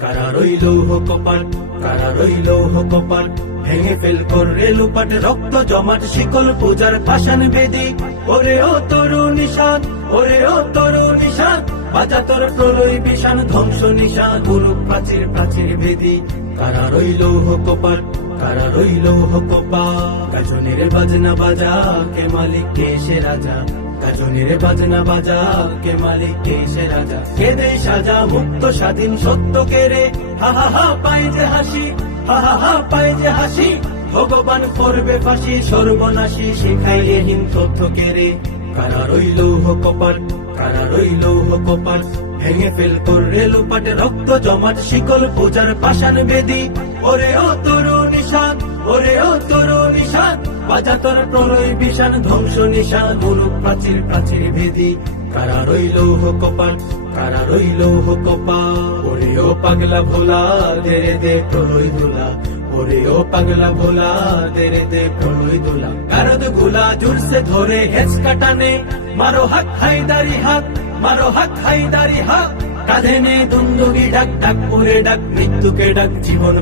কারা রইল কপাট কারা রইল কপাট ভেঙে ফেল করে লুপাট, রক্ত জমাট, শিকল পূজার পাষাণ বেদি। ওরে ও তরু নিশান ওরে ও তরু নিশান বাজা তোর প্রলয় বিষান, ধ্বংস নিশান, গুরু প্রাচীর প্রাচীর বেদি। কারা রইল কপাট কারা রইল কপাট গাজনের বাজনা বাজা, কে মালিক, কে সে রাজা? গাজনের বাজনা বাজা, কে মালিক, কে সে রাজা? কে দে সাজা? মুক্ত, স্বাধীন, সত্য কে রে? হা হা পায় যে হাসি, হা হা পায় যে হাসি। ভগবান করবে ফাঁসি, সর্বনাশী শিখাইয়ে হিন তথ্য কে রে? কারা রইল কপাট কারা রইল কপাট ভেঙে ফেল করে লোপাট রক্ত জমাট, শিকল পূজার পাষাণ বেদি। ওরে ও তরু নিশান ওরে ও তরু নিশান বাজা তোর প্রলয় বিষান ধ্বংস নিশান গুরু প্রাচীর প্রাচীর ভেদি। কারা রইল কপাট কারা রইল ওরে ও পাগলা ভোলা, দে দে প্রলয় দোলা। ওরে ও পাগলা ভোলা, দে দে প্রলয় দোলা। কারদ জুরসে ধরে হেস কাটানে। মারো হাত হাইদারি হাত মারো হাত হাইদারি হাত কাঁধে নে দুন্দুবি ডাক ডাক করে ডাক, মৃত্যুকে ডাক, জীবন